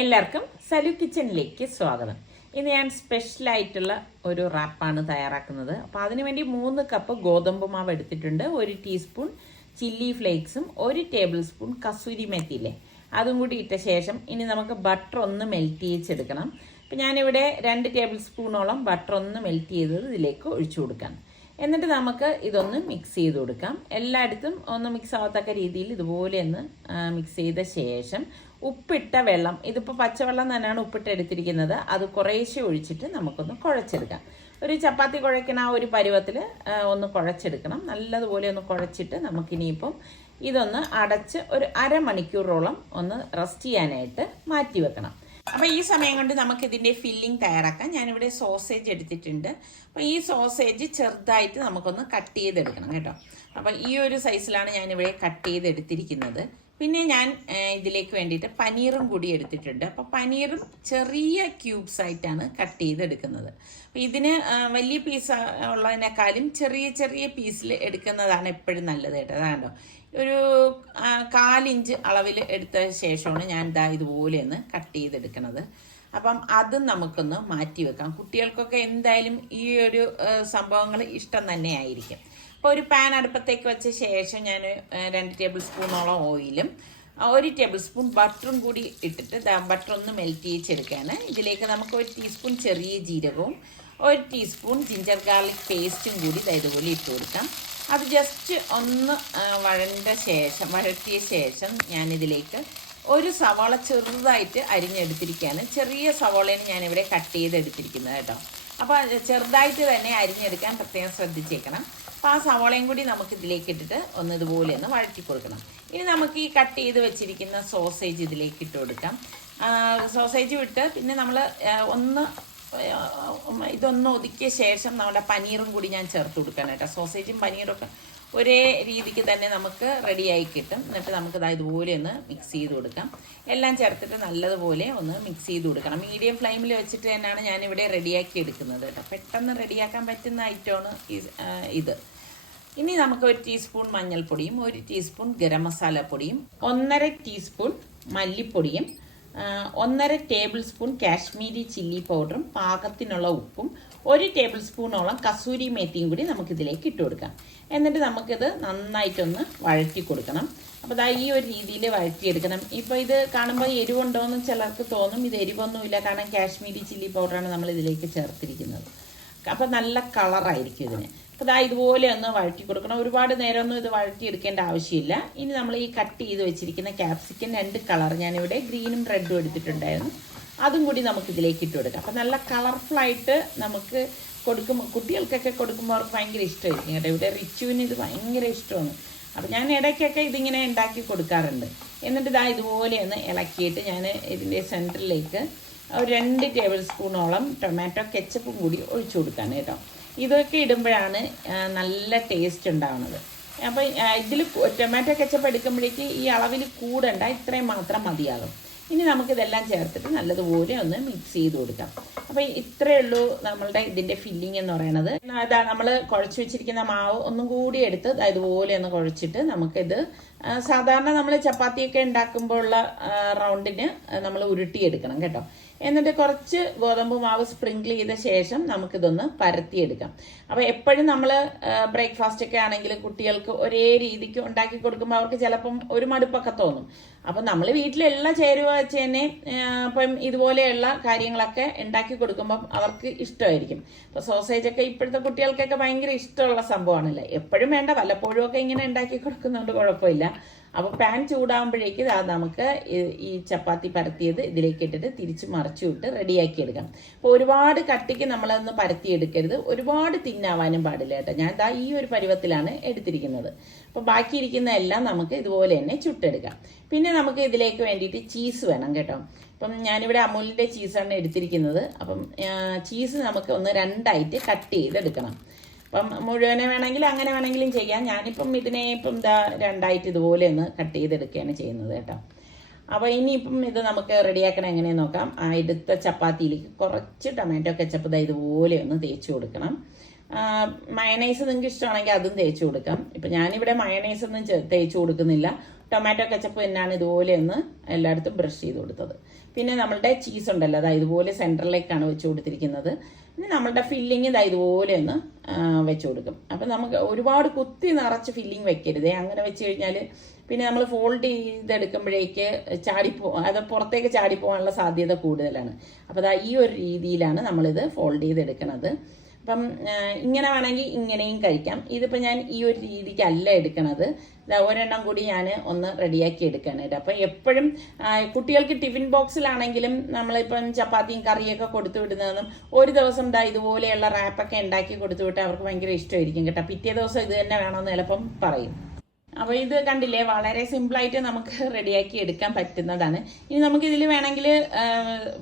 എല്ലാവർക്കും സലു കിച്ചണിലേക്ക് സ്വാഗതം. ഇന്ന് ഞാൻ സ്പെഷ്യലായിട്ടുള്ള ഒരു റാപ്പാണ് തയ്യാറാക്കുന്നത്. അപ്പോൾ അതിനുവേണ്ടി 3 കപ്പ് ഗോതമ്പ് മാവ് എടുത്തിട്ടുണ്ട്. 1 ടീസ്പൂൺ ചില്ലി ഫ്ലേക്സും 1 ടേബിൾ സ്പൂൺ കസൂരി മെത്തിയില്ലേ അതും കൂടി ഇട്ട ശേഷം ഇനി നമുക്ക് ബട്ടർ ഒന്ന് മെൽറ്റ് ചെയ്തെടുക്കണം. അപ്പോൾ ഞാനിവിടെ 2 ടേബിൾ സ്പൂണോളം ബട്ടർ ഒന്ന് മെൽറ്റ് ചെയ്തത് ഇതിലേക്ക് ഒഴിച്ചു കൊടുക്കാം. എന്നിട്ട് നമുക്ക് ഇതൊന്ന് മിക്സ് ചെയ്ത് കൊടുക്കാം. എല്ലായിടത്തും ഒന്ന് മിക്സ് ആവത്തക്ക രീതിയിൽ ഇതുപോലെ ഒന്ന് മിക്സ് ചെയ്ത ശേഷം ഉപ്പിട്ട വെള്ളം, ഇതിപ്പോൾ പച്ചവെള്ളം തന്നെയാണ് ഉപ്പിട്ട് എടുത്തിരിക്കുന്നത്, അത് കുറേശ്ശെ ഒഴിച്ചിട്ട് നമുക്കൊന്ന് കുഴച്ചെടുക്കാം. ഒരു ചപ്പാത്തി കുഴയ്ക്കണ ആ ഒരു പരുവത്തിൽ ഒന്ന് കുഴച്ചെടുക്കണം. നല്ലതുപോലെ ഒന്ന് കുഴച്ചിട്ട് നമുക്കിനിയിപ്പം ഇതൊന്ന് അടച്ച് ഒരു അരമണിക്കൂറോളം ഒന്ന് റെസ്റ്റ് ചെയ്യാനായിട്ട് മാറ്റി വെക്കണം. അപ്പോൾ ഈ സമയം കൊണ്ട് നമുക്ക് ഇതിൻ്റെ ഫില്ലിംഗ് തയ്യാറാക്കാം. ഞാനിവിടെ സോസേജ് എടുത്തിട്ടുണ്ട്. അപ്പോൾ ഈ സോസേജ് ചെറുതായിട്ട് നമുക്കൊന്ന് കട്ട് ചെയ്തെടുക്കണം കേട്ടോ. അപ്പോൾ ഈ ഒരു സൈസിലാണ് ഞാനിവിടെ കട്ട് ചെയ്തെടുത്തിരിക്കുന്നത്. പിന്നെ ഞാൻ ഇതിലേക്ക് വേണ്ടിയിട്ട് പനീറും കൂടി എടുത്തിട്ടുണ്ട്. അപ്പോൾ പനീറും ചെറിയ ക്യൂബ്സ് ആയിട്ടാണ് കട്ട് ചെയ്തെടുക്കുന്നത്. അപ്പോൾ ഇതിന് വലിയ പീസ് ഉള്ളതിനേക്കാളും ചെറിയ ചെറിയ പീസിൽ എടുക്കുന്നതാണ് എപ്പോഴും നല്ലത് കേട്ടോ. അതാണോ ഒരു 1/4 ഇഞ്ച് അളവിൽ എടുത്ത ശേഷമാണ് ഞാൻ ഇതുപോലെ ഒന്ന് കട്ട് ചെയ്തെടുക്കുന്നത്. അപ്പം അതും നമുക്കൊന്ന് മാറ്റി വെക്കാം. കുട്ടികൾക്കൊക്കെ എന്തായാലും ഈ ഒരു സംഭവങ്ങൾ ഇഷ്ടം തന്നെ ആയിരിക്കും. അപ്പോൾ ഒരു പാൻ അടുപ്പത്തേക്ക് വെച്ച ശേഷം ഞാൻ 2 ടേബിൾ സ്പൂണോളം ഓയിലും 1 ടേബിൾ സ്പൂൺ ബട്ടറും കൂടി ഇട്ടിട്ട് ബട്ടർ ഒന്ന് മെൽറ്റ് ചെയ്തെടുക്കുകയാണ്. ഇതിലേക്ക് നമുക്ക് 1 ടീസ്പൂൺ ചെറിയ ജീരകവും 1 ടീസ്പൂൺ ജിഞ്ചർ ഗാർലിക് പേസ്റ്റും കൂടി ഇതുപോലെ ഇട്ട് കൊടുക്കാം. അത് ജസ്റ്റ് ഒന്ന് വഴറ്റിയ ശേഷം ഞാനിതിലേക്ക് ഒരു സവാള ചെറുതായിട്ട് അരിഞ്ഞെടുത്തിരിക്കുകയാണ്. ചെറിയ സവാളയാണ് ഞാനിവിടെ കട്ട് ചെയ്തെടുത്തിരിക്കുന്നത് കേട്ടോ. അപ്പോൾ ചെറുതായിട്ട് തന്നെ അരിഞ്ഞെടുക്കാൻ പ്രത്യേകം ശ്രദ്ധിച്ചേക്കണം. അപ്പോൾ ആ സവാളയും കൂടി നമുക്ക് ഇതിലേക്ക് ഇട്ടിട്ട് ഒന്ന് ഇതുപോലെ ഒന്ന് വഴറ്റി കൊടുക്കണം. ഇനി നമുക്ക് ഈ കട്ട് ചെയ്ത് വെച്ചിരിക്കുന്ന സോസേജ് ഇതിലേക്ക് ഇട്ട് കൊടുക്കാം. സോസേജ് വിട്ട് പിന്നെ നമ്മൾ ഇതൊന്ന് ഒതുക്കിയ ശേഷം നമ്മുടെ പനീറും കൂടി ഞാൻ ചേർത്ത് കൊടുക്കണം കേട്ടോ. സോസേജും പനീറൊക്കെ ഒരേ രീതിക്ക് തന്നെ നമുക്ക് റെഡിയായി കിട്ടും. എന്നിട്ട് നമുക്ക് ഇതുപോലെ ഒന്ന് മിക്സ് ചെയ്ത് കൊടുക്കാം. എല്ലാം ചേർത്തിട്ട് നല്ലതുപോലെ ഒന്ന് മിക്സ് ചെയ്ത് കൊടുക്കണം. മീഡിയം ഫ്ലെയിമിൽ വെച്ചിട്ട് തന്നെയാണ് ഞാനിവിടെ റെഡിയാക്കി എടുക്കുന്നത് കേട്ടോ. പെട്ടെന്ന് റെഡിയാക്കാൻ പറ്റുന്ന ഐറ്റമാണ് ഇത്. ഇനി നമുക്ക് 1 ടീസ്പൂൺ മഞ്ഞൾപ്പൊടിയും 1 ടീസ്പൂൺ ഗരം മസാല പൊടിയും 1.5 ടീസ്പൂൺ മല്ലിപ്പൊടിയും 1.5 ടേബിൾ സ്പൂൺ കാശ്മീരി ചില്ലി പൗഡറും പാകത്തിനുള്ള ഉപ്പും 1 ടേബിൾ സ്പൂണോളം കസൂരി മേത്തിയും കൂടി നമുക്കിതിലേക്ക് ഇട്ട് കൊടുക്കാം. എന്നിട്ട് നമുക്കിത് നന്നായിട്ടൊന്ന് വഴറ്റി കൊടുക്കണം. അപ്പോൾ ഈ ഒരു രീതിയിൽ വഴറ്റിയെടുക്കണം. ഇപ്പോൾ ഇത് കാണുമ്പോൾ എരിവുണ്ടോയെന്ന് ചിലർക്ക് തോന്നും. ഇത് എരിവൊന്നുമില്ല, കാരണം കാശ്മീരി ചില്ലി പൗഡറാണ് നമ്മൾ ഇതിലേക്ക് ചേർത്തിരിക്കുന്നത്. അപ്പോൾ നല്ല കളറായിരിക്കും ഇതിന്. അപ്പോൾ ഇതുപോലെ ഒന്ന് വഴറ്റി കൊടുക്കണം. ഒരുപാട് നേരമൊന്നും ഇത് വഴറ്റിയെടുക്കേണ്ട ആവശ്യമില്ല. ഇനി നമ്മൾ ഈ കട്ട് ചെയ്ത് വെച്ചിരിക്കുന്ന ക്യാപ്സിക്കം 2 കളർ ഞാനിവിടെ ഗ്രീനും റെഡും എടുത്തിട്ടുണ്ടായിരുന്നു, അതും കൂടി നമുക്ക് ഇതിലേക്ക് ഇട്ട് കൊടുക്കാം. അപ്പോൾ നല്ല കളർഫുള്ളായിട്ട് നമുക്ക് കുട്ടികൾക്കൊക്കെ കൊടുക്കുമ്പോൾ അവർക്ക് ഭയങ്കര ഇഷ്ടമായിരിക്കും കേട്ടോ. ഇവിടെ റിച്ചുവിന് ഇത് ഭയങ്കര ഇഷ്ടമാണ്. അപ്പോൾ ഞാൻ ഇടയ്ക്കൊക്കെ ഇതിങ്ങനെ ഉണ്ടാക്കി കൊടുക്കാറുണ്ട്. എന്നിട്ട് ഇതുപോലെ ഒന്ന് ഇളക്കിയിട്ട് ഞാൻ ഇതിൻ്റെ സെൻറ്ററിലേക്ക് 2 ടേബിൾ സ്പൂണോളം ടൊമാറ്റോ കെച്ചപ്പും കൂടി ഒഴിച്ചു കൊടുക്കാൻ കേട്ടോ. ഇതൊക്കെ ഇടുമ്പോഴാണ് നല്ല ടേസ്റ്റ് ഉണ്ടാവുന്നത്. അപ്പോൾ ഇതിൽ ടൊമാറ്റോ കെച്ചപ്പ് എടുക്കുമ്പോഴേക്ക് ഈ അളവിൽ കൂടണ്ട, ഇത്രയും മാത്രം മതിയാകും. ഇനി നമുക്കിതെല്ലാം ചേർത്തിട്ട് നല്ലതുപോലെ ഒന്ന് മിക്സ് ചെയ്ത് കൊടുക്കാം. അപ്പോൾ ഇത്രയേ ഉള്ളൂ നമ്മളുടെ ഇതിൻ്റെ ഫില്ലിംഗ് എന്ന് പറയുന്നത്. നമ്മൾ കുഴച്ച് വെച്ചിരിക്കുന്ന മാവ് ഒന്നും കൂടി എടുത്ത് ഇതുപോലെ ഒന്ന് കുഴച്ചിട്ട് നമുക്കിത് സാധാരണ നമ്മൾ ചപ്പാത്തിയൊക്കെ ഉണ്ടാക്കുമ്പോൾ ഉള്ള റൗണ്ടിന് നമ്മൾ ഉരുട്ടിയെടുക്കണം കേട്ടോ. എന്നിട്ട് കുറച്ച് ഗോതമ്പ് മാവ് സ്പ്രിങ്കിൾ ചെയ്ത ശേഷം നമുക്കിതൊന്ന് പരത്തിയെടുക്കാം. അപ്പോൾ എപ്പോഴും നമ്മൾ ബ്രേക്ക്ഫാസ്റ്റ് ഒക്കെ ആണെങ്കിൽ കുട്ടികൾക്ക് ഒരേ രീതിക്ക് ഉണ്ടാക്കി കൊടുക്കുമ്പോൾ അവർക്ക് ചിലപ്പം ഒരു മടുപ്പൊക്കെ തോന്നും. അപ്പം നമ്മൾ വീട്ടിലുള്ള ചേരുവ വെച്ച് തന്നെ ഇപ്പം ഇതുപോലെയുള്ള കാര്യങ്ങളൊക്കെ ഉണ്ടാക്കി കൊടുക്കുമ്പം അവർക്ക് ഇഷ്ടമായിരിക്കും. ഇപ്പോൾ സോസേജൊക്കെ ഇപ്പോഴത്തെ കുട്ടികൾക്കൊക്കെ ഭയങ്കര ഇഷ്ടമുള്ള സംഭവമാണല്ലേ. എപ്പോഴും വേണ്ട, വല്ലപ്പോഴും ഒക്കെ ഇങ്ങനെ ഉണ്ടാക്കി കൊടുക്കുന്നതുകൊണ്ട് കുഴപ്പമില്ല. അപ്പോൾ പാൻ ചൂടാകുമ്പോഴേക്ക് നമുക്ക് ഈ ചപ്പാത്തി പരത്തിയത് ഇതിലേക്ക് ഇട്ടിട്ട് തിരിച്ച് മറിച്ചു വിട്ട് റെഡിയാക്കി എടുക്കാം. അപ്പോൾ ഒരുപാട് കട്ടിക്ക് നമ്മളതൊന്ന് പരത്തിയെടുക്കരുത്, ഒരുപാട് തിന്നാവാനും പാടില്ല കേട്ടോ. ഞാൻ ഈ ഒരു പരുവത്തിലാണ് എടുത്തിരിക്കുന്നത്. അപ്പോൾ ബാക്കിയിരിക്കുന്ന എല്ലാം നമുക്ക് ഇതുപോലെ തന്നെ ചുട്ടെടുക്കാം. പിന്നെ നമുക്ക് ഇതിലേക്ക് വേണ്ടിയിട്ട് ചീസ് വേണം കേട്ടോ. അപ്പം ഞാനിവിടെ അമൂലിൻ്റെ ചീസാണ് എടുത്തിരിക്കുന്നത്. അപ്പം ചീസ് നമുക്ക് ഒന്ന് 2ആയിട്ട് കട്ട് ചെയ്തെടുക്കണം. അപ്പം മുഴുവനെ വേണമെങ്കിൽ അങ്ങനെ വേണമെങ്കിലും ചെയ്യാം. ഞാനിപ്പം ഇതിനെ 2ആയിട്ട് ഇതുപോലെ ഒന്ന് കട്ട് ചെയ്തെടുക്കുകയാണ് ചെയ്യുന്നത് കേട്ടോ. അപ്പോൾ ഇനിയിപ്പം ഇത് നമുക്ക് റെഡിയാക്കണം എങ്ങനെയെന്ന് നോക്കാം. എടുത്ത ചപ്പാത്തിയിലേക്ക് കുറച്ച് ടൊമാറ്റോ കെച്ചപ്പ് ഇതുപോലെ ഒന്ന് തേച്ച് കൊടുക്കണം. മയണൈസ് നിങ്ങൾക്ക് ഇഷ്ടമാണെങ്കിൽ അതും തേച്ച് കൊടുക്കാം. ഇപ്പം ഞാനിവിടെ മയണൈസ് ഒന്നും തേച്ച് കൊടുക്കുന്നില്ല. ടൊമാറ്റോ കെച്ചപ്പ് തന്നെയാണ് ഇതുപോലെ ഒന്ന് എല്ലായിടത്തും ബ്രഷ് ചെയ്ത് കൊടുത്തത്. പിന്നെ നമ്മളുടെ ചീസ് ഉണ്ടല്ലോ, അതായത് ഇതുപോലെ സെൻറ്ററിലേക്കാണ് വെച്ച് കൊടുത്തിരിക്കുന്നത്. ഇനി നമ്മളുടെ ഫില്ലിങ് ഇതാ ഇതുപോലെ ഒന്ന് വെച്ച് കൊടുക്കും. അപ്പം നമുക്ക് ഒരുപാട് കുത്തി നിറച്ച് ഫില്ലിങ് വെക്കരുതേ. അങ്ങനെ വെച്ച് കഴിഞ്ഞാൽ പിന്നെ നമ്മൾ ഫോൾഡ് ചെയ്തെടുക്കുമ്പോഴേക്ക് അത് പുറത്തേക്ക് ചാടിപ്പോകാനുള്ള സാധ്യത കൂടുതലാണ്. അപ്പോൾ അതാ ഈ ഒരു രീതിയിലാണ് നമ്മളിത് ഫോൾഡ് ചെയ്തെടുക്കുന്നത്. അപ്പം ഇങ്ങനെ വേണമെങ്കിൽ ഇങ്ങനെയും കഴിക്കാം. ഇതിപ്പോൾ ഞാൻ ഈ ഒരു രീതിക്കല്ല എടുക്കണത്. ഒരെണ്ണം കൂടി ഞാൻ ഒന്ന് റെഡിയാക്കി എടുക്കാനായിട്ട്. അപ്പം എപ്പോഴും കുട്ടികൾക്ക് ടിഫിൻ ബോക്സിലാണെങ്കിലും നമ്മളിപ്പം ചപ്പാത്തിയും കറിയൊക്കെ കൊടുത്തു വിടുന്നതെന്നും ഒരു ദിവസം ഇതുപോലെയുള്ള റാപ്പൊക്കെ ഉണ്ടാക്കി കൊടുത്തു വിട്ടാൽ അവർക്ക് ഭയങ്കര ഇഷ്ടമായിരിക്കും കേട്ടോ. പിറ്റേ ദിവസം ഇത് തന്നെ വേണമെന്ന് ചിലപ്പം പറയും. അപ്പോൾ ഇത് കണ്ടില്ലേ, വളരെ സിമ്പിളായിട്ട് നമുക്ക് റെഡിയാക്കി എടുക്കാൻ പറ്റുന്നതാണ്. ഇനി നമുക്കിതിൽ വേണമെങ്കിൽ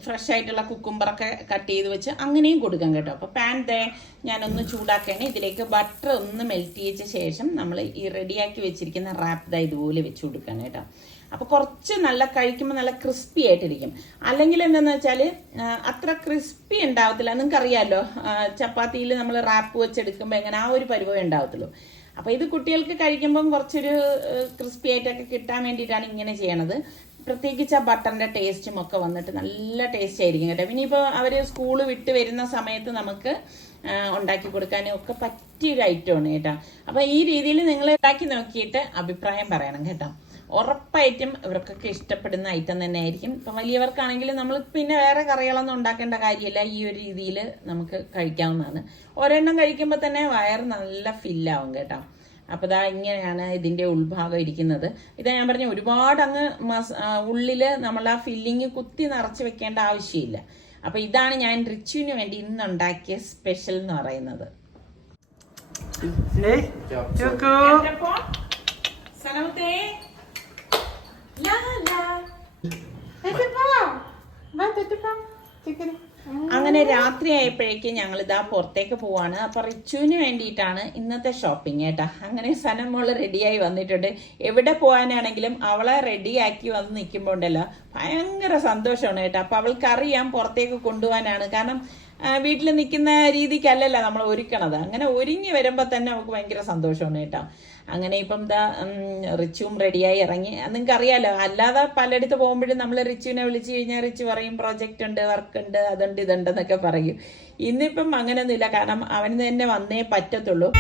ഫ്രഷ് ആയിട്ടുള്ള കുക്കുംബറൊക്കെ കട്ട് ചെയ്ത് വെച്ച് അങ്ങനെയും കൊടുക്കാം കേട്ടോ. അപ്പോൾ പാൻ ഞാനൊന്ന് ചൂടാക്കുകയാണ്. ഇതിലേക്ക് ബട്ടർ ഒന്ന് മെൽറ്റ് ചെയ്ത ശേഷം നമ്മൾ ഈ റെഡിയാക്കി വെച്ചിരിക്കുന്ന റാപ്പ് ഇതുപോലെ വെച്ച് കൊടുക്കുകയാണ് കേട്ടോ. അപ്പോൾ കുറച്ച് നല്ല കഴിക്കുമ്പോൾ നല്ല ക്രിസ്പി ആയിട്ടിരിക്കും. അല്ലെങ്കിൽ എന്താണെന്ന് വെച്ചാൽ അത്ര ക്രിസ്പി ഉണ്ടാവത്തില്ല. നിങ്ങൾക്കറിയാമല്ലോ, ചപ്പാത്തിയിൽ നമ്മൾ റാപ്പ് വെച്ചെടുക്കുമ്പോൾ എങ്ങനെ ആ ഒരു പരിവം ഉണ്ടാവത്തുള്ളൂ. അപ്പോൾ ഇത് കുട്ടികൾക്ക് കഴിക്കുമ്പം കുറച്ചൊരു ക്രിസ്പി ആയിട്ടൊക്കെ കിട്ടാൻ വേണ്ടിയിട്ടാണ് ഇങ്ങനെ ചെയ്യണത്. പ്രത്യേകിച്ച് ആ ബട്ടറിൻ്റെ ടേസ്റ്റും ഒക്കെ വന്നിട്ട് നല്ല ടേസ്റ്റ് ആയിരിക്കും കേട്ടോ. ഇനിയിപ്പോൾ അവർ സ്കൂൾ വിട്ട് വരുന്ന സമയത്ത് നമുക്ക് ഉണ്ടാക്കി കൊടുക്കാനും ഒക്കെ പറ്റിയൊരു ഐറ്റമാണ് കേട്ടോ. അപ്പോൾ ഈ രീതിയിൽ നിങ്ങൾ ഉണ്ടാക്കി നോക്കിയിട്ട് അഭിപ്രായം പറയണം കേട്ടോ. ഉറപ്പായിട്ടും ഇവർക്കൊക്കെ ഇഷ്ടപ്പെടുന്ന ഐറ്റം തന്നെ ആയിരിക്കും. ഇപ്പം വലിയവർക്കാണെങ്കിൽ നമ്മൾ പിന്നെ വേറെ കറികളൊന്നും ഉണ്ടാക്കേണ്ട കാര്യമില്ല. ഈ ഒരു രീതിയിൽ നമുക്ക് കഴിക്കാവുന്നതാണ്. ഒരെണ്ണം കഴിക്കുമ്പോൾ തന്നെ വയറ് നല്ല ഫില്ലാവും കേട്ടോ. അപ്പോൾ ഇതാ ഇങ്ങനെയാണ് ഇതിൻ്റെ ഉൾഭാഗം ഇരിക്കുന്നത്. ഇതാ ഞാൻ പറഞ്ഞ ഒരുപാട് അങ്ങ് ഉള്ളിൽ നമ്മൾ ആ ഫില്ലിങ് കുത്തി നിറച്ച് വെക്കേണ്ട ആവശ്യമില്ല. അപ്പോൾ ഇതാണ് ഞാൻ റിച്ചുവിന് വേണ്ടി ഇന്ന് ഉണ്ടാക്കിയ സ്പെഷ്യൽ എന്ന് പറയുന്നത്. അങ്ങനെ രാത്രി ആയപ്പോഴേക്കും ഞങ്ങൾ ഇതാ പുറത്തേക്ക് പോവാണ്. അപ്പൊ റിച്ചുവിന് വേണ്ടിയിട്ടാണ് ഇന്നത്തെ ഷോപ്പിംഗ് കേട്ടാ. അങ്ങനെ സനം മോള് റെഡിയായി വന്നിട്ടുണ്ട്. എവിടെ പോകാനാണെങ്കിലും അവളെ റെഡിയാക്കി വന്ന് നിൽക്കുമ്പോൾ ഉണ്ടല്ലോ ഭയങ്കര സന്തോഷമാണ് കേട്ടോ. അപ്പൊ അവൾക്കറിയാം പുറത്തേക്ക് കൊണ്ടുപോകാനാണ്. കാരണം വീട്ടിൽ നിൽക്കുന്ന രീതിക്കല്ലല്ലോ നമ്മൾ ഒരുക്കണത്. അങ്ങനെ ഒരുങ്ങി വരുമ്പോൾ തന്നെ നമുക്ക് ഭയങ്കര സന്തോഷമാണ് കേട്ടോ. അങ്ങനെ ഇപ്പം എന്താ റിച്ചുവും റെഡിയായി ഇറങ്ങി. നിങ്ങൾക്ക് അറിയാലോ, അല്ലാതെ പലയിടത്ത് പോകുമ്പോഴും നമ്മൾ റിച്ചുവിനെ വിളിച്ചു കഴിഞ്ഞാൽ റിച്ചു പറയും പ്രൊജക്റ്റ് ഉണ്ട്, വർക്ക് ഉണ്ട്, അതുണ്ട് ഇതുണ്ടെന്നൊക്കെ പറയും. ഇന്നിപ്പം അങ്ങനെയൊന്നുമില്ല. കാരണം അവന് തന്നെ വന്നേ പറ്റത്തുള്ളൂ.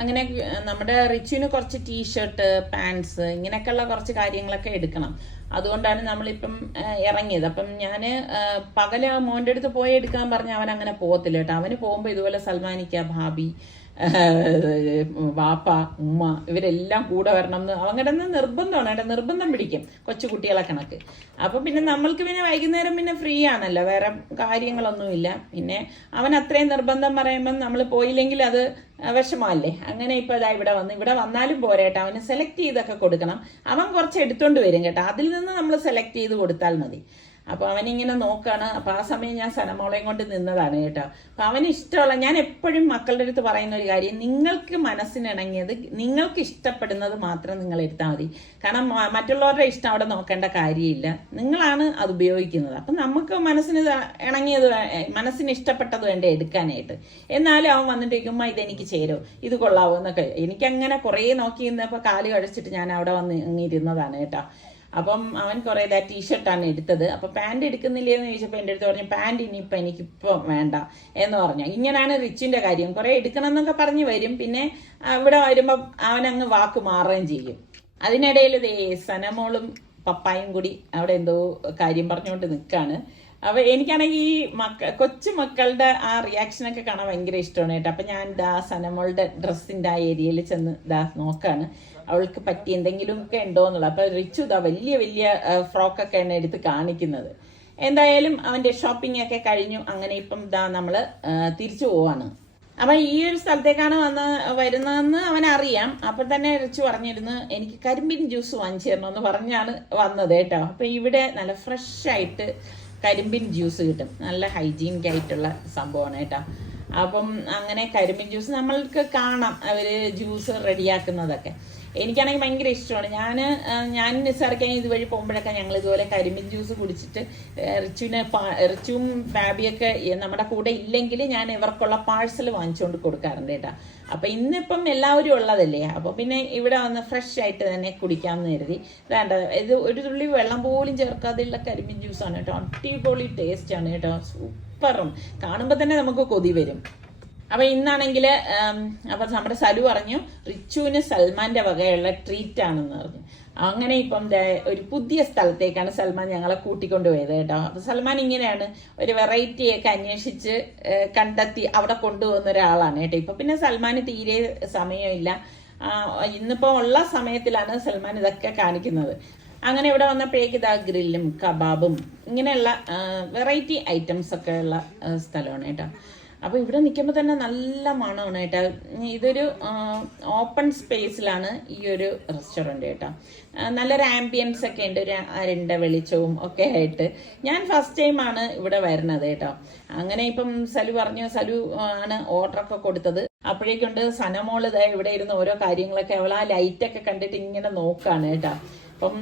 അങ്ങനെ നമ്മുടെ റിച്ചുവിന് കുറച്ച് ടീഷർട്ട്, പാൻസ് ഇങ്ങനെയൊക്കെയുള്ള കുറച്ച് കാര്യങ്ങളൊക്കെ എടുക്കണം. അതുകൊണ്ടാണ് നമ്മളിപ്പം ഇറങ്ങിയത്. അപ്പം ഞാൻ പകല് മോൻ്റെ അടുത്ത് പോയി എടുക്കാൻ പറഞ്ഞ അവൻ അങ്ങനെ പോകത്തില്ല കേട്ടോ. അവന് പോകുമ്പോൾ ഇതുപോലെ സൽമാനിക്ക, ഭാബി, വാപ്പ, ഉമ്മ ഇവരെല്ലാം കൂടെ വരണം എന്ന് അവങ്ങളുടെ നിർബന്ധമാണ് കേട്ടോ. നിർബന്ധം പിടിക്കും കൊച്ചു കുട്ടികളെ കണക്ക്. അപ്പം പിന്നെ നമ്മൾക്ക് പിന്നെ വൈകുന്നേരം പിന്നെ ഫ്രീ ആണല്ലോ, വേറെ കാര്യങ്ങളൊന്നുമില്ല. പിന്നെ അവൻ അത്രയും നിർബന്ധം പറയുമ്പം നമ്മൾ പോയില്ലെങ്കിൽ അത് വിഷമല്ലേ. അങ്ങനെ ഇപ്പോൾ ഇതാ ഇവിടെ വന്നാലും പോരേട്ടോ. അവന് സെലക്ട് ചെയ്തൊക്കെ കൊടുക്കണം. അവൻ കുറച്ച് എടുത്തോണ്ട് വരും കേട്ടോ. അതിൽ നിന്ന് നമ്മൾ സെലക്ട് ചെയ്ത് കൊടുത്താൽ മതി. അപ്പോൾ അവനിങ്ങനെ നോക്കാണ്. അപ്പോൾ ആ സമയം ഞാൻ സനമോളെയും കൊണ്ട് നിന്നതാണ് കേട്ടോ. അപ്പം അവന് ഇഷ്ടമുള്ള, ഞാൻ എപ്പോഴും മക്കളുടെ അടുത്ത് പറയുന്ന ഒരു കാര്യം, നിങ്ങൾക്ക് മനസ്സിനിണങ്ങിയത്, നിങ്ങൾക്ക് ഇഷ്ടപ്പെടുന്നത് മാത്രം നിങ്ങൾ എടുത്താൽ മതി. കാരണം മറ്റുള്ളവരുടെ ഇഷ്ടം അവിടെ നോക്കേണ്ട കാര്യമില്ല. നിങ്ങളാണ് അത് ഉപയോഗിക്കുന്നത്. അപ്പം നമുക്ക് മനസ്സിന് ഇണങ്ങിയത്, മനസ്സിന് ഇഷ്ടപ്പെട്ടത് വേണ്ടേ എടുക്കാനായിട്ട്. എന്നാലും അവൻ വന്നിട്ട് ഉമ്മ ഇതെനിക്ക് ചേരോ, ഇത് കൊള്ളാവോ എന്നൊക്കെ. എനിക്കങ്ങനെ കുറേ നോക്കി നിന്നപ്പോൾ കാല് കഴിച്ചിട്ട് ഞാൻ അവിടെ വന്ന് ഇങ്ങിരുന്നതാണ് കേട്ടോ. അപ്പം അവൻ കുറേ ടീഷർട്ടാണ് എടുത്തത്. അപ്പം പാൻറ് എടുക്കുന്നില്ലേന്ന് ചോദിച്ചപ്പോൾ എൻ്റെ അടുത്ത് പറഞ്ഞു പാൻറ് ഇനിയിപ്പോൾ എനിക്കിപ്പം വേണ്ട എന്ന് പറഞ്ഞു. ഇങ്ങനെയാണ് റിച്ചിൻ്റെ കാര്യം. കുറേ എടുക്കണം എന്നൊക്കെ പറഞ്ഞ് വരും. പിന്നെ ഇവിടെ വരുമ്പോൾ അവനങ്ങ് വാക്ക് മാറുകയും ചെയ്യും. അതിനിടയിൽ സനമോളും പപ്പായും കൂടി അവിടെ എന്തോ കാര്യം പറഞ്ഞുകൊണ്ട് നിൽക്കുകയാണ്. അപ്പോൾ എനിക്കാണെങ്കിൽ ഈ കൊച്ചു മക്കളുടെ ആ റിയാക്ഷനൊക്കെ കാണാൻ ഭയങ്കര ഇഷ്ടമാണ് കേട്ടോ. അപ്പം ഞാൻ സനമോളുടെ ഡ്രസ്സിൻ്റെ ആ ഏരിയയിൽ ചെന്ന് നോക്കാണ് അവൾക്ക് പറ്റി എന്തെങ്കിലുമൊക്കെ ഉണ്ടോ എന്നുള്ളത്. അപ്പോൾ റിച്ചു വലിയ വലിയ ഫ്രോക്കൊക്കെയാണ് എടുത്ത് കാണിക്കുന്നത്. എന്തായാലും അവൻ്റെ ഷോപ്പിംഗ് ഒക്കെ കഴിഞ്ഞു. അങ്ങനെ ഇപ്പം നമ്മൾ തിരിച്ചു പോവാണ്. അപ്പം ഈ ഒരു സ്ഥലത്തേക്കാണ് വരുന്നതെന്ന് അവനറിയാം. അപ്പം തന്നെ റിച്ചു പറഞ്ഞിരുന്നു എനിക്ക് കരിമ്പിൻ ജ്യൂസ് വാങ്ങിച്ചു തരണമെന്ന് പറഞ്ഞാണ് വന്നത് കേട്ടോ. അപ്പം ഇവിടെ നല്ല ഫ്രഷായിട്ട് കരിമ്പിൻ ജ്യൂസ് കിട്ടും. നല്ല ഹൈജീനിക് ആയിട്ടുള്ള സംഭവമാണ് കേട്ടോ. അപ്പം അങ്ങനെ കരിമ്പിൻ ജ്യൂസ് നമ്മൾക്ക് കാണാം അവർ ജ്യൂസ് റെഡിയാക്കുന്നതൊക്കെ. എനിക്കാണെങ്കിൽ ഭയങ്കര ഇഷ്ടമാണ്. ഞാൻ നിസ്സാർക്കാൻ ഇതുവഴി പോകുമ്പോഴൊക്കെ ഞങ്ങൾ ഇതുപോലെ കരിമ്പിൻ ജ്യൂസ് കുടിച്ചിട്ട് റിച്ചുവും ഫാബിയൊക്കെ നമ്മുടെ കൂടെ ഇല്ലെങ്കിൽ ഞാൻ ഇവർക്കുള്ള പാഴ്സൽ വാങ്ങിച്ചുകൊണ്ട് കൊടുക്കാറുണ്ട് കേട്ടോ. അപ്പം ഇന്നിപ്പം എല്ലാവരും ഉള്ളതല്ലേ, അപ്പോൾ പിന്നെ ഇവിടെ വന്ന് ഫ്രഷ് ആയിട്ട് തന്നെ കുടിക്കാമെന്ന് കരുതി. വേണ്ട, ഇത് ഒരു തുള്ളി വെള്ളം പോലും ചേർക്കാതെയുള്ള കരിമ്പിൻ ജ്യൂസാണ് കേട്ടോ. അടിപൊളി ടേസ്റ്റാണ് കേട്ടോ, സൂപ്പറും. കാണുമ്പോൾ തന്നെ നമുക്ക് കൊതി വരും. അപ്പം ഇന്നാണെങ്കിൽ അപ്പം നമ്മുടെ സലു പറഞ്ഞു റിച്ചുവിന് സൽമാൻ്റെ വകയുള്ള ട്രീറ്റ് ആണെന്ന് പറഞ്ഞു. അങ്ങനെ ഇപ്പം ഒരു പുതിയ സ്ഥലത്തേക്കാണ് സൽമാൻ ഞങ്ങളെ കൂട്ടിക്കൊണ്ടുപോയത് കേട്ടോ. അപ്പം സൽമാൻ ഇങ്ങനെയാണ് ഒരു വെറൈറ്റിയൊക്കെ അന്വേഷിച്ച് കണ്ടെത്തി അവിടെ കൊണ്ടുപോകുന്ന ഒരാളാണ് കേട്ടോ. ഇപ്പം പിന്നെ സൽമാന് തീരെ സമയമില്ല. ഇന്നിപ്പോൾ ഉള്ള സമയത്തിലാണ് സൽമാൻ ഇതൊക്കെ കാണിക്കുന്നത്. അങ്ങനെ ഇവിടെ വന്നപ്പോഴേക്ക് ഇതാ ഗ്രില്ലും കബാബും ഇങ്ങനെയുള്ള വെറൈറ്റി ഐറ്റംസ് ഒക്കെ ഉള്ള സ്ഥലമാണ് കേട്ടോ. അപ്പോൾ ഇവിടെ നിൽക്കുമ്പോൾ തന്നെ നല്ല മണമാണ് കേട്ടോ. ഇതൊരു ഓപ്പൺ സ്പേസിലാണ് ഈ ഒരു റെസ്റ്റോറൻറ്റ് കേട്ടോ. നല്ലൊരു ആംബിയൻസ് ഒക്കെ ഉണ്ട്, ഒരു അരണ്ട വെളിച്ചവും ഒക്കെ ആയിട്ട്. ഞാൻ ഫസ്റ്റ് ടൈമാണ് ഇവിടെ വരുന്നത് കേട്ടോ. അങ്ങനെ ഇപ്പം സലു പറഞ്ഞു, സലു ആണ് ഓർഡറൊക്കെ കൊടുത്തത്. അപ്പോഴേക്കുണ്ട് സനമോള് ഇവിടെ ഇരുന്ന് ഓരോ കാര്യങ്ങളൊക്കെ അവൾ ആ ലൈറ്റൊക്കെ കണ്ടിട്ട് ഇങ്ങനെ നോക്കുകയാണ് കേട്ടോ. അപ്പം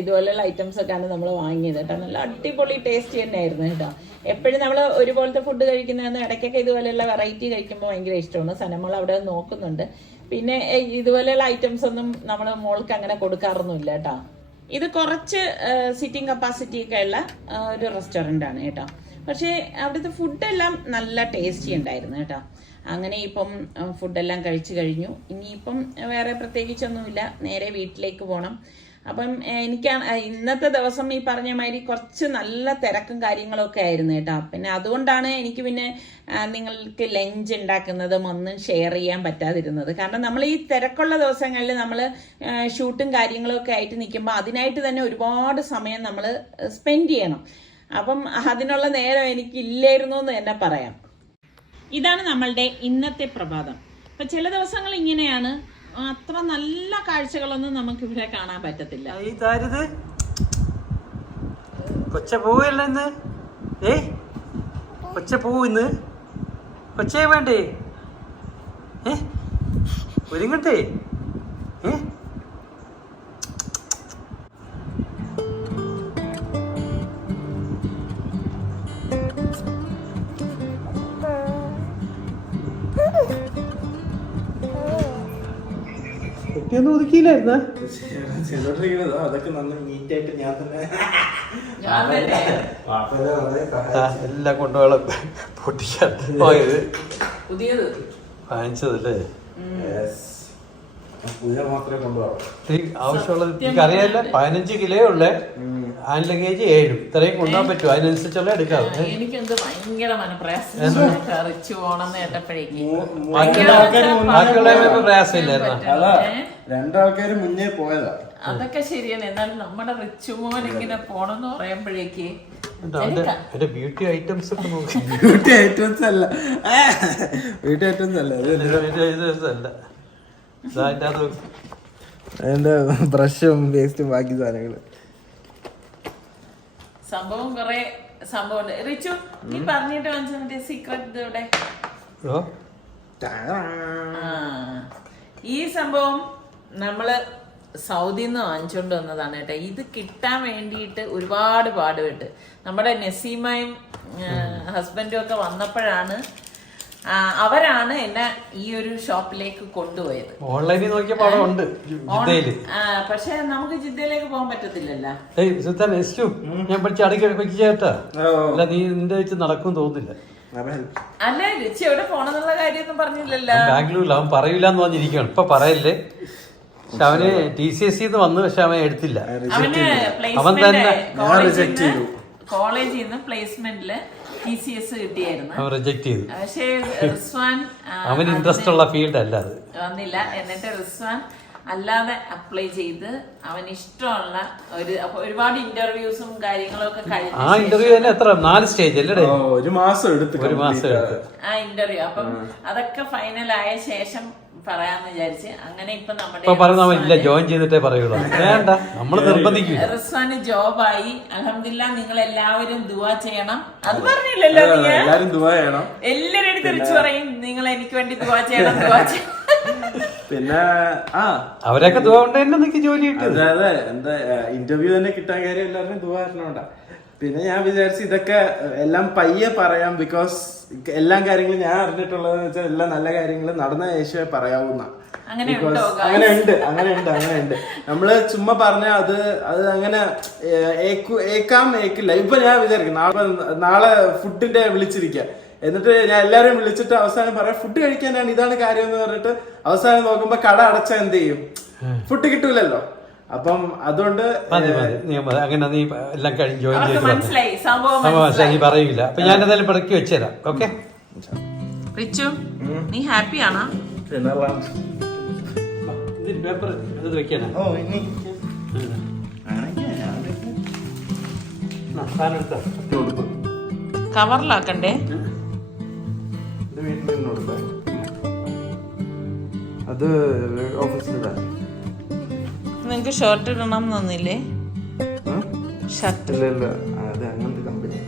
ഇതുപോലെയുള്ള ഐറ്റംസ് ഒക്കെയാണ് നമ്മൾ വാങ്ങിയത് കേട്ടോ. നല്ല അടിപൊളി ടേസ്റ്റ് തന്നെയായിരുന്നു കേട്ടോ. എപ്പോഴും നമ്മൾ ഒരുപോലത്തെ ഫുഡ് കഴിക്കുന്നതെന്ന് ഇടയ്ക്കൊക്കെ ഇതുപോലെയുള്ള വെറൈറ്റി കഴിക്കുമ്പോൾ ഭയങ്കര ഇഷ്ടമാണ്. സനമോൾ അവിടെ നോക്കുന്നുണ്ട്. പിന്നെ ഇതുപോലെയുള്ള ഐറ്റംസ് ഒന്നും നമ്മൾ മോൾക്ക് അങ്ങനെ കൊടുക്കാറൊന്നുമില്ല കേട്ടോ. ഇത് കുറച്ച് സിറ്റിംഗ് കപ്പാസിറ്റി ഒക്കെ ഉള്ള ഒരു റെസ്റ്റോറൻ്റ് ആണ് കേട്ടോ. പക്ഷേ അവിടുത്തെ ഫുഡെല്ലാം നല്ല ടേസ്റ്റി ഉണ്ടായിരുന്നു കേട്ടോ. അങ്ങനെ ഇപ്പം ഫുഡെല്ലാം കഴിച്ചു കഴിഞ്ഞു. ഇനിയിപ്പം വേറെ പ്രത്യേകിച്ചൊന്നുമില്ല, നേരെ വീട്ടിലേക്ക് പോകണം. അപ്പം ഇന്നത്തെ ദിവസം ഈ പറഞ്ഞ മാതിരി കുറച്ച് നല്ല തിരക്കും കാര്യങ്ങളൊക്കെ ആയിരുന്നു കേട്ടോ. പിന്നെ അതുകൊണ്ടാണ് എനിക്ക് പിന്നെ നിങ്ങൾക്ക് ലഞ്ച് ഉണ്ടാക്കുന്നതും ഒന്നും ഷെയർ ചെയ്യാൻ പറ്റാതിരുന്നത്. കാരണം നമ്മൾ ഈ തിരക്കുള്ള ദിവസങ്ങളിൽ നമ്മൾ ഷൂട്ടും കാര്യങ്ങളൊക്കെ ആയിട്ട് നിൽക്കുമ്പോൾ അതിനായിട്ട് തന്നെ ഒരുപാട് സമയം നമ്മൾ സ്പെൻഡ് ചെയ്യണം. അപ്പം അതിനുള്ള നേരം എനിക്കില്ലായിരുന്നു എന്ന് തന്നെ പറയാം. ഇതാണ് നമ്മളുടെ ഇന്നത്തെ പ്രഭാതം. അപ്പം ചില ദിവസങ്ങൾ ഇങ്ങനെയാണ്, അത്ര നല്ല കാഴ്ചകളൊന്നും നമുക്ക് ഇവിടെ കാണാൻ പറ്റത്തില്ല. കൊച്ച പോവല്ല ഇന്ന്, കൊച്ച പോവിന്ന്, കൊച്ചേ വേണ്ടേ, ഒരുങ്ങട്ടെ. ഒന്നും ഒതുക്കിയില്ലായിരുന്ന അതൊക്കെ നല്ല നീറ്റായിട്ട് ഞാൻ തന്നെ എല്ലാം കൊണ്ടുപോകാൻ പൊട്ടിക്കാൻ പോയത് പുതിയത് വാങ്ങിച്ചതല്ലേ. പൂജ മാത്രമേ കൊണ്ടുപോകാം. ആവശ്യമുള്ളത് എനിക്ക് അറിയാല്ല. 15 കിലോ ഉള്ളേ, ഹാൻഡ് ലഗേജ് 7. ഇത്രയും കൊണ്ടുപോകാൻ പറ്റും, അതിനനുസരിച്ചുള്ള എടുക്കാം. എനിക്കെന്ത് ഭയങ്കര മനപ്രയാസം ബാക്കിയുള്ളവർക്ക് പ്രയാസമില്ലായിരുന്നു. അതാ രണ്ടാൾക്കാര് മുന്നേ പോയതാ. അതൊക്കെ ശരിയാണ്. എന്നാലും നമ്മുടെ റിച്ചുമോൻ ഇങ്ങനെ പോണെന്ന് പറയുമ്പോഴേക്ക് എന്റെ ബ്യൂട്ടി ഐറ്റംസ് ഒക്കെ നോക്കി. ബ്യൂട്ടി ഐറ്റംസ് അല്ല, ബ്യൂട്ടി ഐറ്റംസ് അല്ല, അല്ല അതിന്റെ ബ്രഷും വേസ്റ്റും ബാക്കി സാധനങ്ങള്. സംഭവം കൊറേ സംഭവം. റിച്ചു, നീ പറഞ്ഞിട്ട് മനസ്സിൽ മറ്റേ സീക്രട്ട് ഇവിടെ ഈ സംഭവം നമ്മള് സൗദിന്ന് വാങ്ങിച്ചോണ്ട് വന്നതാണ് കേട്ടോ. ഇത് കിട്ടാൻ വേണ്ടിയിട്ട് ഒരുപാട് പാടുപെട്ട് നമ്മുടെ നസീമയും ഹസ്ബൻഡും ഒക്കെ വന്നപ്പോഴാണ് അവരാണ് എന്നെ ഈ ഒരു ഷോപ്പിലേക്ക് കൊണ്ടുപോയത്. ഓൺലൈനിൽ നോക്കിയപ്പോ അവിടെ ഉണ്ട്. പക്ഷെ നമുക്ക് ജിദ്ദയിലേക്ക് പോകാൻ പറ്റത്തില്ലല്ലോ. ഞാൻ പഠിച്ച അടയ്ക്ക് ചേട്ടാ, അല്ല നീ നിന്റെ വെച്ച് നടക്കും തോന്നില്ല. അല്ല, രുചി എവിടെ പോണെന്നുള്ള കാര്യമൊന്നും പറഞ്ഞില്ലല്ലോ. ബാംഗ്ലൂരിൽ അവൻ പറയില്ലാന്ന് പറഞ്ഞിരിക്കുകയാണ്. ഇപ്പൊ പറയല്ലേ. പക്ഷെ അവന് TCSE വന്നു, പക്ഷെ അവൻ എടുത്തില്ല. അവൻ തന്നെ കോളേജിൽ നിന്ന് പ്ലേസ്മെന്റില് TCS കിട്ടിയായിരുന്നു, അവൻ റിജക്ട് ചെയ്തു. പക്ഷേ റിസ്വാൻ അവന് ഇൻട്രസ്റ്റ് ഉള്ള ഫീൽഡ് അല്ല അത്, വന്നില്ല. എന്നിട്ട് റിസ്വാൻ അല്ലാതെ അപ്ലൈ ചെയ്ത് അവന് ഇഷ്ടമുള്ള ഒരുപാട് ഇന്റർവ്യൂസും കാര്യങ്ങളും ഒക്കെ കഴിഞ്ഞു. ആ ഇന്റർവ്യൂ തന്നെ എത്ര 4 സ്റ്റേജ് അല്ലേ? 1 മാസം എടുത്തു. ആ ഇന്റർവ്യൂ അപ്പം അതൊക്കെ ഫൈനൽ ആയ ശേഷം പറയാന്ന് വിചാരിച്ച് അങ്ങനെ ഇപ്പൊ നമ്മുടെ ജോയിൻ ചെയ്തിട്ടേ പറയുള്ളൂ. വേണ്ട, നമ്മൾ നിർബന്ധിക്കില്ല. റിസ്വാന് ജോബായി. അൽഹംദുലില്ലാ. നിങ്ങൾ എല്ലാവരും ദുആ ചെയ്യണം. അത് പറഞ്ഞില്ലല്ലോ, എല്ലാരും ദുആ ചെയ്യണം. എല്ലാവരും തിരിച്ചു പറയും നിങ്ങൾ എനിക്ക് വേണ്ടി ദുആ ചെയ്യണം, ദുആ ചെയ്യണം. പിന്നെ അവരൊക്കെ ദുആ കൊണ്ട് തന്നെ നിനക്ക് ജോലി കിട്ടും. അതെ എന്താ ഇന്റർവ്യൂ തന്നെ കിട്ടാൻ കാര്യം എല്ലാവരും ദുആറിനോണ്ടാ. പിന്നെ ഞാൻ വിചാരിച്ചു ഇതൊക്കെ എല്ലാം പയ്യെ പറയാം, ബിക്കോസ് എല്ലാ കാര്യങ്ങളും ഞാൻ അറിഞ്ഞിട്ടുള്ളതെന്ന് വെച്ചാൽ എല്ലാ നല്ല കാര്യങ്ങളും നടന്ന ശേഷമേ പറയാവുന്ന. അങ്ങനെയുണ്ട്. നമ്മള് ചുമ്മാ പറഞ്ഞ അത് അങ്ങനെ ഏക്കില്ല. ഇപ്പൊ ഞാൻ വിചാരിക്കും നാളെ ഫുഡിന്റെ വിളിച്ചിരിക്കുക, എന്നിട്ട് ഞാൻ എല്ലാരും വിളിച്ചിട്ട് അവസാനം പറയാം ഫുഡ് കഴിക്കാനാണ്, ഇതാണ് കാര്യം എന്ന് പറഞ്ഞിട്ട് അവസാനം നോക്കുമ്പോ കട അടച്ച എന്ത് ചെയ്യും, ഫുഡ് കിട്ടൂലല്ലോ. അപ്പം അതുകൊണ്ട് അങ്ങനെ നീ എല്ലാം കഴിഞ്ഞ് ജോയിൻ ചെയ്ത് നീ പറയൂല. അപ്പൊ ഞാൻ എന്തായാലും പിടക്കി വെച്ചുതരാം. ഓക്കെ റിച്ചു, നീ ഹാപ്പിയാണോ? പേപ്പർ അത് വെക്കാനാ കവറിലാക്കണ്ടേ? അത് ഓഫീസിലിടാ. നിങ്ങക്ക് ഷർട്ട് ഇടണം എന്നൊന്നില്ലേ? ഷർട്ട് ഇല്ല, അത് അങ്ങനത്തെ കമ്പനി.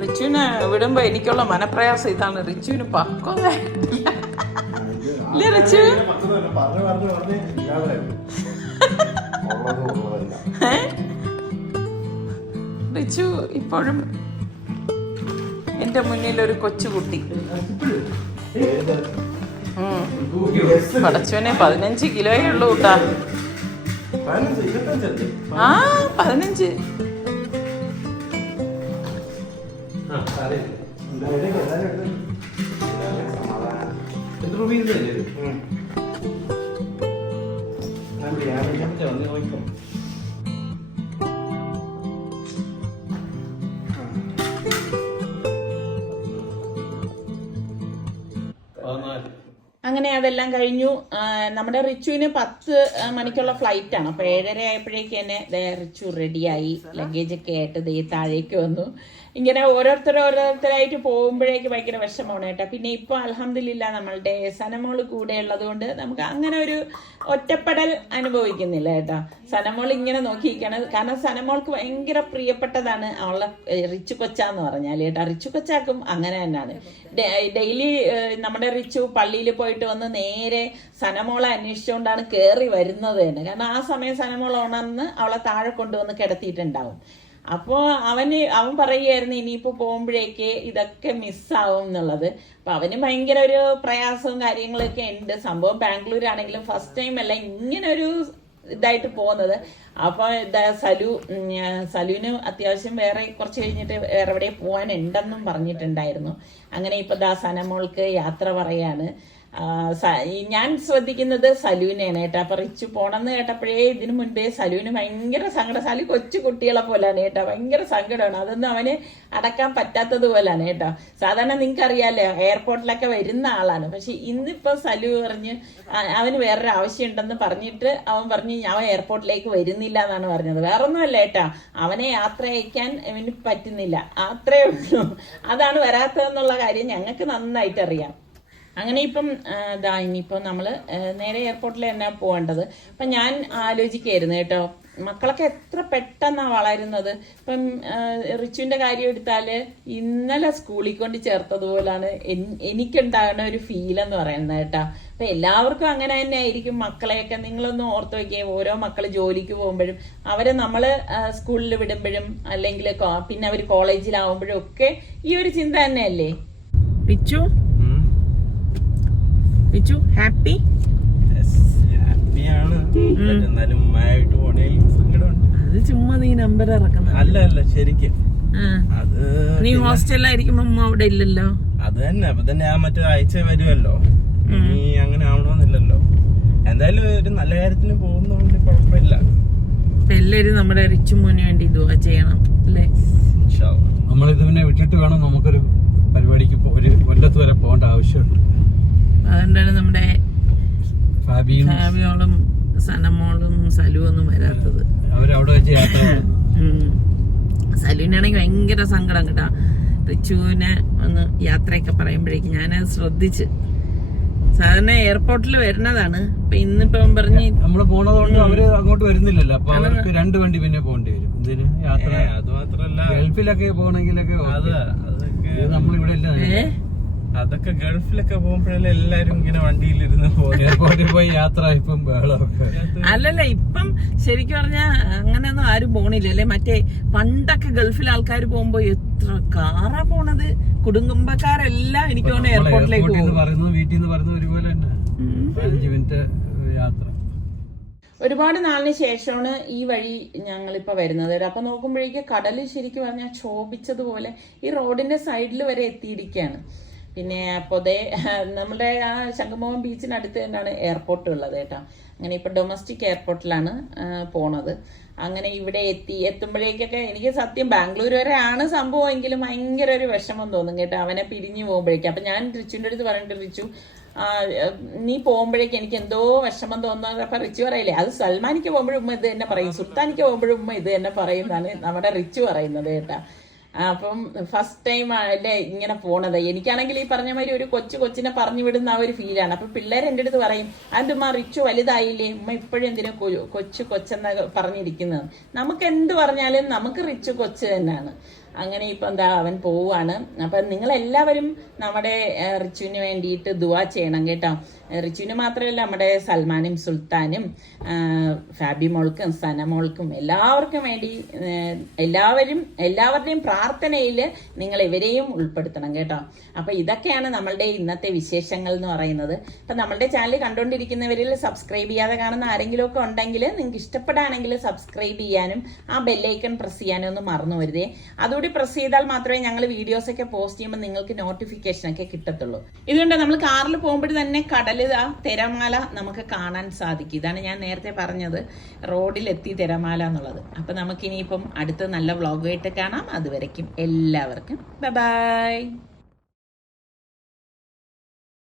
റിച്ചുവിനെ വിടുമ്പോ എനിക്കുള്ള മനപ്രയാസം ഇതാണ്. റിച്ചുവിന് പക്വത ഇല്ലേ റിച്ചു? റിച്ചു ഇപ്പോഴും എന്റെ മുന്നിൽ ഒരു കൊച്ചുകുട്ടി. പടച്ചോനെ 15 കിലോയേ ഉള്ളൂ കൂട്ടാ. 15. അങ്ങനെ അതെല്ലാം കഴിഞ്ഞു. നമ്മുടെ റിച്ചുവിന് 10 മണിക്കുള്ള ഫ്ലൈറ്റ് ആണ്. അപ്പൊ 7:30 ആയപ്പോഴേക്ക് തന്നെ റിച്ചു റെഡിയായി ലഗേജൊക്കെ ആയിട്ട് ദേ താഴേക്ക് വന്നു. ഇങ്ങനെ ഓരോരുത്തരായിട്ട് പോകുമ്പോഴേക്ക് ഭയങ്കര വിഷമമാണ് കേട്ടോ. പിന്നെ ഇപ്പൊ അൽഹംദുലില്ലാ നമ്മളുടെ സനമോള് കൂടെ ഉള്ളത് കൊണ്ട് നമുക്ക് അങ്ങനെ ഒരു ഒറ്റപ്പെടൽ അനുഭവിക്കുന്നില്ല കേട്ടോ. സനമോൾ ഇങ്ങനെ നോക്കിയിരിക്കണം. കാരണം സനമോൾക്ക് ഭയങ്കര പ്രിയപ്പെട്ടതാണ് അവളെ റിച്ചു കൊച്ചാന്ന് പറഞ്ഞാൽ കേട്ടോ. റിച്ചു കൊച്ചാക്കും അങ്ങനെ തന്നെയാണ്. ഡെയിലി നമ്മുടെ റിച്ചു പള്ളിയിൽ പോയിട്ട് വന്ന് നേരെ സനമോളെ അന്വേഷിച്ചുകൊണ്ടാണ് കയറി വരുന്നത് തന്നെ. കാരണം ആ സമയം സനമോൾ ഉണർന്ന് അവളെ താഴെ കൊണ്ടുവന്ന് കിടത്തിയിട്ടുണ്ടാവും. അപ്പോൾ അവൻ പറയുമായിരുന്നു ഇനിയിപ്പോൾ പോകുമ്പോഴേക്ക് ഇതൊക്കെ മിസ്സാവും എന്നുള്ളത്. അപ്പം അവന് ഭയങ്കര ഒരു പ്രയാസവും കാര്യങ്ങളൊക്കെ ഉണ്ട്. സംഭവം ബാംഗ്ലൂരാണെങ്കിലും ഫസ്റ്റ് ടൈം അല്ല ഇങ്ങനെ ഒരു ഇതായിട്ട് പോകുന്നത്. അപ്പോൾ സലുവിന് അത്യാവശ്യം വേറെ കുറച്ച് കഴിഞ്ഞിട്ട് വേറെ എവിടെ പോകാനുണ്ടെന്നും പറഞ്ഞിട്ടുണ്ടായിരുന്നു. അങ്ങനെ ഇപ്പോൾ സനമോൾക്ക് യാത്ര പറയാണ്. ഞാൻ ശ്രദ്ധിക്കുന്നത് സലൂനെയാണ് കേട്ടോ. അപ്പൊ റിച്ചു പോണെന്ന് കേട്ടപ്പോഴേ ഇതിനു മുൻപേ സലൂന് ഭയങ്കര സങ്കടം. സലു കൊച്ചു കുട്ടികളെ പോലാണ് കേട്ടോ. ഭയങ്കര സങ്കടമാണ്. അതൊന്നും അവന് അടക്കാൻ പറ്റാത്തത് പോലാണ് കേട്ടോ. സാധാരണ നിങ്ങൾക്ക് അറിയാലോ എയർപോർട്ടിലൊക്കെ വരുന്ന ആളാണ്. പക്ഷെ ഇന്നിപ്പോ സലു പറഞ്ഞ് അവന് വേറൊരു ആവശ്യം ഉണ്ടെന്ന് പറഞ്ഞിട്ട് അവൻ പറഞ്ഞ് അവൻ എയർപോർട്ടിലേക്ക് വരുന്നില്ല എന്നാണ് പറഞ്ഞത്. വേറൊന്നുമല്ല കേട്ടോ, അവനെ യാത്ര അയക്കാൻ അവന് പറ്റുന്നില്ല, അത്രേ ഉള്ളൂ. അതാണ് വരാത്തതെന്നുള്ള കാര്യം ഞങ്ങൾക്ക് നന്നായിട്ട് അറിയാം. അങ്ങനെ ഇപ്പം ഇനിയിപ്പോൾ നമ്മൾ നേരെ എയർപോർട്ടിൽ തന്നെ പോകേണ്ടത്. അപ്പം ഞാൻ ആലോചിക്കായിരുന്നു കേട്ടോ, മക്കളൊക്കെ എത്ര പെട്ടെന്നാണ് വളരുന്നത്. ഇപ്പം റിച്ചുവിൻ്റെ കാര്യം എടുത്താൽ ഇന്നലെ സ്കൂളിൽ കൊണ്ട് ചേർത്തതുപോലാണ് എനിക്കുണ്ടാകുന്ന ഒരു ഫീലെന്ന് പറയുന്നത് കേട്ടോ. അപ്പം എല്ലാവർക്കും അങ്ങനെ തന്നെ ആയിരിക്കും. മക്കളെയൊക്കെ നിങ്ങളൊന്ന് ഓർത്ത് വയ്ക്കുക. ഓരോ മക്കൾ ജോലിക്ക് പോകുമ്പോഴും അവരെ നമ്മൾ സ്കൂളിൽ വിടുമ്പോഴും അല്ലെങ്കിൽ പിന്നെ അവർ കോളേജിലാവുമ്പോഴും ഒക്കെ ഈ ഒരു ചിന്ത തന്നെയല്ലേ. റിച്ചു ഹാപ്പി? ഹാപ്പിയാണ്. എന്നാലും ഉമ്മയായിട്ട് പോണേൽ സങ്കടമുണ്ട്. അത് ചുമ്മാ നീ നമ്പർ ഇറക്കണം. അല്ല ശരിക്കും അത് നീ ഹോസ്റ്റലിലായിരിക്കുമ്പോ അമ്മ അവിടെ ഇല്ലല്ലോ. അത് തന്നെ. അപ്പൊ തന്നെ ഞാൻ മറ്റേ ആഴ്ച വരുമല്ലോ. ഇനി അങ്ങനെ ആവണമെന്നില്ലല്ലോ. എന്തായാലും ഒരു നല്ല കാര്യത്തിന് പോകുന്നതുകൊണ്ട് കുഴപ്പമില്ല. എല്ലാരും നമ്മുടെ റിച്ചു മോന് വേണ്ടി ദുആ ചെയ്യണം അല്ലേ? നമ്മളിത് പിന്നെ വിട്ടിട്ട് വേണം നമുക്കൊരു പരിപാടിക്ക് ഒരു കൊല്ലത്ത് വരെ പോകേണ്ട ആവശ്യമുണ്ട്. അതുകൊണ്ടാണ് നമ്മുടെ ഫാബിയോളും സനമോളും സലു ഒന്നും വരാത്തത്. അവരവിടെ വെച്ച് യാത്ര സലുവിനാണെങ്കിൽ ഭയങ്കര സങ്കടം കേട്ടാ. റിച്ചുവിനെ ഒന്ന് യാത്രയൊക്കെ പറയുമ്പോഴേക്കും ഞാനത് ശ്രദ്ധിച്ച്. സാധാരണ എയർപോർട്ടിൽ വരുന്നതാണ്, അപ്പൊ ഇന്നിപ്പം പറഞ്ഞ് നമ്മള് പോണതുകൊണ്ട് അവര് അങ്ങോട്ട് വരുന്നില്ലല്ലോ, അപ്പൊ അവർക്ക് 2 വണ്ടി പിന്നെ പോകേണ്ടി വരും. ഇതിന് യാത്ര അത് മാത്രല്ല ഗൾഫിലൊക്കെ പോകണമെങ്കിലൊക്കെ നമ്മളിവിടെ അല്ല, അതൊക്കെ ഗൾഫിലൊക്കെ പോകുമ്പോഴല്ലേ എല്ലാരും ഇങ്ങനെ വണ്ടിയിലിരുന്ന് എയർപോർട്ടിൽ പോയി യാത്ര ഇപ്പം ബഹളമൊക്കെ. അല്ലല്ല, ഇപ്പം ശരിക്കും പറഞ്ഞാ അങ്ങനെയൊന്നും ആരും പോണില്ല അല്ലെ. മറ്റേ പണ്ടൊക്കെ ഗൾഫിൽ ആൾക്കാർ പോകുമ്പോ എത്ര കാറാ പോണത്, കുടുംബക്കാരെല്ലാം എനിക്ക് തോന്നുന്നു എയർപോർട്ടിലേക്ക് പറയുന്നത് വീട്ടിൽ നിന്ന് പറയുന്നത് ഒരുപോലെ തന്നെ 15 മിനിറ്റ് യാത്ര. ഒരുപാട് നാളിന് ശേഷമാണ് ഈ വഴി ഞങ്ങളിപ്പോ വരുന്നത്. അപ്പൊ നോക്കുമ്പോഴേക്ക് കടല് ശരിക്കും പറഞ്ഞാൽ ക്ഷോഭിച്ചതുപോലെ ഈ റോഡിന്റെ സൈഡിൽ വരെ എത്തിയിരിക്കുകയാണ്. പിന്നെ പൊതേ നമ്മുടെ ആ ശംഖുമുഖം ബീച്ചിനടുത്ത് തന്നെയാണ് എയർപോർട്ട് ഉള്ളത് കേട്ടോ. അങ്ങനെ ഇപ്പൊ ഡൊമസ്റ്റിക് എയർപോർട്ടിലാണ് പോണത്. അങ്ങനെ ഇവിടെ എത്തുമ്പോഴേക്കൊക്കെ എനിക്ക് സത്യം ബാംഗ്ലൂർ വരെ ആണ് സംഭവം എങ്കിലും ഭയങ്കര ഒരു വിഷമം തോന്നും കേട്ടോ, അവനെ പിരിഞ്ഞു പോകുമ്പോഴേക്കും. അപ്പൊ ഞാൻ റിച്ചുവിന്റെ അടുത്ത് പറഞ്ഞിട്ട്, റിച്ചു നീ പോകുമ്പോഴേക്ക് എനിക്ക് എന്തോ വിഷമം തോന്നുന്നത്. അപ്പൊ റിച്ചു പറയില്ലേ, അത് സൽമാനിക്ക് പോകുമ്പോഴും ഉമ്മ ഇത് തന്നെ പറയും, സുൽത്താനിക്ക് പോകുമ്പോഴും ഉമ്മ ഇത് തന്നെ പറയുന്നതാണ് നമ്മുടെ റിച്ചു പറയുന്നത് കേട്ടാ. അപ്പം ഫസ്റ്റ് ടൈം അല്ലേ ഇങ്ങനെ പോണത്. എനിക്കാണെങ്കിൽ ഈ പറഞ്ഞ മാതിരി ഒരു കൊച്ചിനെ പറഞ്ഞു വിടുന്ന ആ ഒരു ഫീലാണ്. അപ്പൊ പിള്ളേർ എൻ്റെ അടുത്ത് പറയും, അതിൻ്റെ ഉമ്മ റിച്ചു വലുതായില്ലേ, ഉമ്മ ഇപ്പോഴും എന്തിനാ കൊച്ചെന്ന പറഞ്ഞിരിക്കുന്നത്. നമുക്ക് എന്ത് പറഞ്ഞാലും നമുക്ക് റിച്ചു കൊച്ച് തന്നെയാണ്. അങ്ങനെ ഇപ്പൊ എന്താ അവൻ പോവാണ്. അപ്പൊ നിങ്ങളെല്ലാവരും നമ്മുടെ റിച്ചുവിന് വേണ്ടിയിട്ട് ദുആ ചെയ്യണം കേട്ടോ. റിച്ചുവിന് മാത്രമല്ല, നമ്മുടെ സൽമാനും സുൽത്താനും ഫാബി മോൾക്കും സന മോൾക്കും എല്ലാവർക്കും വേണ്ടി എല്ലാവരുടെയും പ്രാർത്ഥനയിൽ നിങ്ങൾ ഇവരെയും ഉൾപ്പെടുത്തണം കേട്ടോ. അപ്പൊ ഇതൊക്കെയാണ് നമ്മളുടെ ഇന്നത്തെ വിശേഷങ്ങൾ എന്ന് പറയുന്നത്. അപ്പൊ നമ്മളുടെ ചാനൽ കണ്ടുകൊണ്ടിരിക്കുന്നവരിൽ സബ്സ്ക്രൈബ് ചെയ്യാതെ കാണുന്ന ആരെങ്കിലും ഒക്കെ ഉണ്ടെങ്കിൽ നിങ്ങൾക്ക് ഇഷ്ടപ്പെടുകയാണെങ്കിൽ സബ്സ്ക്രൈബ് ചെയ്യാനും ആ ബെല്ലൈക്കൺ പ്രസ് ചെയ്യാനും ഒന്നും മറന്നു വരുതേ. അതുകൂടി പ്രസ് ചെയ്താൽ മാത്രമേ ഞങ്ങൾ വീഡിയോസ് ഒക്കെ പോസ്റ്റ് ചെയ്യുമ്പോൾ നിങ്ങൾക്ക് നോട്ടിഫിക്കേഷൻ ഒക്കെ കിട്ടത്തുള്ളൂ. ഇതുകൊണ്ട് നമ്മൾ കാറിൽ പോകുമ്പോൾ തന്നെ കടൽ തിരമാല നമുക്ക് കാണാൻ സാധിക്കും. ഇതാണ് ഞാൻ നേരത്തെ പറഞ്ഞത്, റോഡിലെത്തി തിരമാല എന്നുള്ളത്. അപ്പൊ നമുക്കിനിയിപ്പം അടുത്ത നല്ല വ്ളോഗായിട്ട് കാണാം. അതുവരയ്ക്കും എല്ലാവർക്കും ബൈ ബൈ.